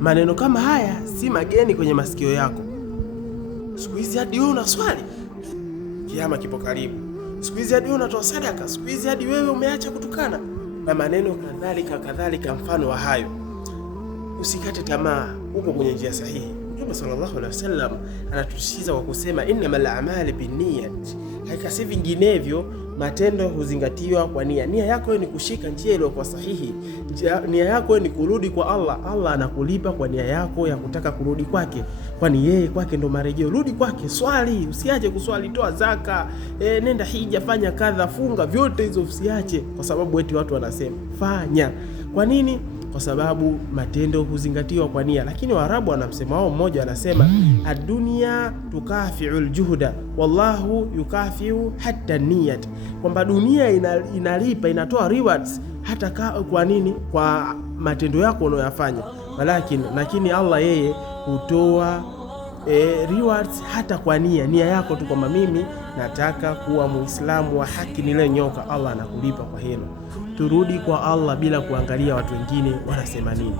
maneno kama haya si mageni kwenye masikio yako. Siku hizi hadi wewe unaswali, kiama kipo karibu. Siku hizi hadi wewe unatoa sadaka, siku hizi hadi wewe umeacha kutukana, na maneno kadhalika mfano wa hayo. Usikate tamaa, uko kwenye njia sahihi. Mtume sallallahu alaihi wasallam anatusisitiza kwa kusema innamal a'malu binniyat, hakika si vinginevyo matendo huzingatiwa kwa nia. Nia yako ni kushika njia iliyokuwa sahihi, nia yako ni kurudi kwa Allah. Allah anakulipa kwa nia yako ya kutaka kurudi kwake, kwani yeye kwake ndo marejeo. Rudi kwake, swali, usiache kuswali, toa zaka, nenda hija, fanya kadha, funga, vyote hizo usiache, kwa sababu eti watu wanasema fanya. Kwa nini? Kwa sababu matendo huzingatiwa kwa nia. Lakini Waarabu wanamsema wao mmoja, anasema ad-dunya tukafi'ul juhda wallahu yukafi'u hatta niyat, kwamba dunia inalipa, inatoa rewards hata kwa nini? Kwa matendo yako unayoyafanya. Lakini Allah yeye hutoa rewards hata kwa nia yako tu, kwamba mimi nataka kuwa Muislamu wa haki nilenyoka. Allah anakulipa kwa hilo. Turudi kwa Allah bila kuangalia watu wengine wanasema nini.